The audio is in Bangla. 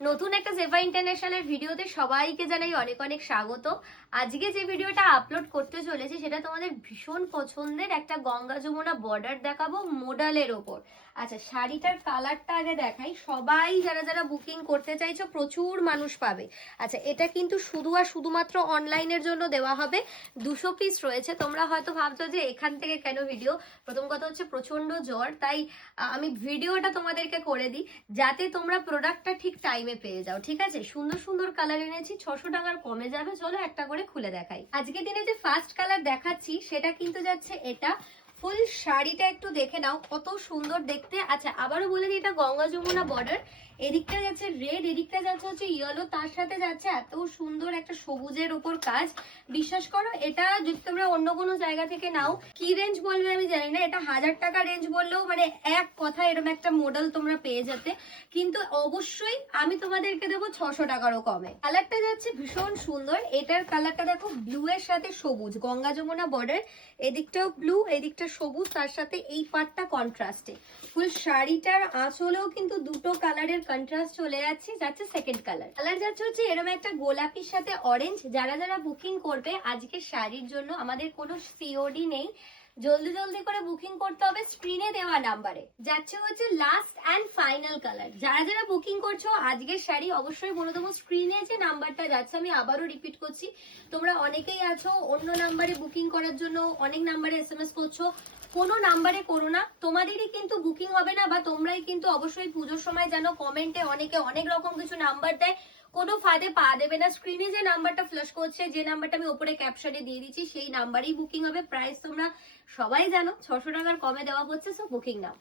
নতুন একটা জেভা ইন্টারন্যাশনালের ভিডিওতে সবাইকে জানাই অনেক অনেক স্বাগত। আজকে যে ভিডিওটা আপলোড করতে চলেছি সেটা তোমাদের ভীষণ পছন্দের একটা গঙ্গা যমুনা বর্ডার দেখাবো মোডালের ওপর। আচ্ছা, শাড়িটার কালারটা আগে দেখাই। সবাই যারা যারা বুকিং করতে চাইছো প্রচুর মানুষ পাবে। আচ্ছা, এটা কিন্তু শুধু আর শুধুমাত্র অনলাইনের জন্য দেওয়া হবে। 200 পিস রয়েছে। তোমরা হয়তো ভাবছো যে এখান থেকে কেন ভিডিও। প্রথম কথা হচ্ছে প্রচন্ড জ্বর, তাই আমি ভিডিওটা তোমাদেরকে করে দিই যাতে তোমরা প্রোডাক্টটা ঠিক টাইমে পেয়ে যাও। ঠিক আছে, সুন্দর সুন্দর কালার এনেছি, 600 টাকার কমে যাবে। চলো একটা করে খুলে দেখাই। আজকে দিনে যে ফার্স্ট কালার দেখাচ্ছি সেটা কিন্তু যাচ্ছে এটা। ফুল শাড়িটা একটু দেখে নাও, কত সুন্দর দেখতে। আচ্ছা, আবারও বলে দিই, এটা গঙ্গা যমুনা বর্ডার। এদিকটা যাচ্ছে রেড, এদিকটা যাচ্ছে হচ্ছে ইয়েলো, তার সাথে যাচ্ছে এত সুন্দর একটা সবুজের উপর কাজ। বিশ্বাস করো, এটা যদি তোমরা অন্য কোনো জায়গা থেকে নাও, কি রেঞ্জ বলবে আমি জানি না, এটা 1000 টাকা রেঞ্জ বললেও মানে এক কথা এরকম একটা মডেল তোমরা পেয়ে যেতে। কিন্তু অবশ্যই আমি তোমাদেরকে দেবো 600 টাকারও কমে। কালারটা যাচ্ছে ভীষণ সুন্দর। এটার কালারটা দেখো, ব্লু এর সাথে সবুজ, গঙ্গা যমুনা বর্ডার। এদিকটাও ব্লু, এদিকটা সবুজ, তার সাথে এই পার্টটা কন্ট্রাস্টে। ফুল শাড়িটার আঁচলেও কিন্তু দুটো কালারের কন্ট্রাস্ট চলে যাচ্ছে সেকেন্ড কালার। কালার যাচ্ছে হচ্ছে এরকম একটা গোলাপির সাথে অরেঞ্জ। যারা যারা বুকিং করবে আজকে শাড়ির জন্য, আমাদের কোনো সিওডি নেই, জলদি জলদি করে বুকিং করতে হবে স্ক্রিনে দেওয়া নাম্বারে। যাচ্ছে হচ্ছে লাস্ট অ্যান্ড ফাইনাল কালার। যারা যারা বুকিং করছো আজকের শাড়ি, অবশ্যই বলে দেবো স্ক্রিনে যে নাম্বারটা যাচ্ছে, আমি আবারও রিপিট করছি। তোমরা অনেকেই আছো অন্য নাম্বারে বুকিং করার জন্য অনেক নাম্বারে এসএমএস করছো, কোনো নাম্বারে করো না, তোমাদেরই কিন্তু বুকিং হবে না। বা তোমরাই কিন্তু অবশ্যই পুজোর সময় যেন কমেন্টে অনেকে অনেক রকম কিছু নাম্বার দেয়, কোনো ফাঁদে পা দেবে না। স্ক্রিনে যে নাম্বারটা ফ্ল্যাশ করছে, যে নাম্বারটা আমি ওপরে ক্যাপশনে দিয়ে দিচ্ছি, সেই নাম্বারেই বুকিং হবে। প্রাইস তোমরা সবাই জানো, 600 টাকার কমে দেওয়া হচ্ছে, সো বুকিং নাও।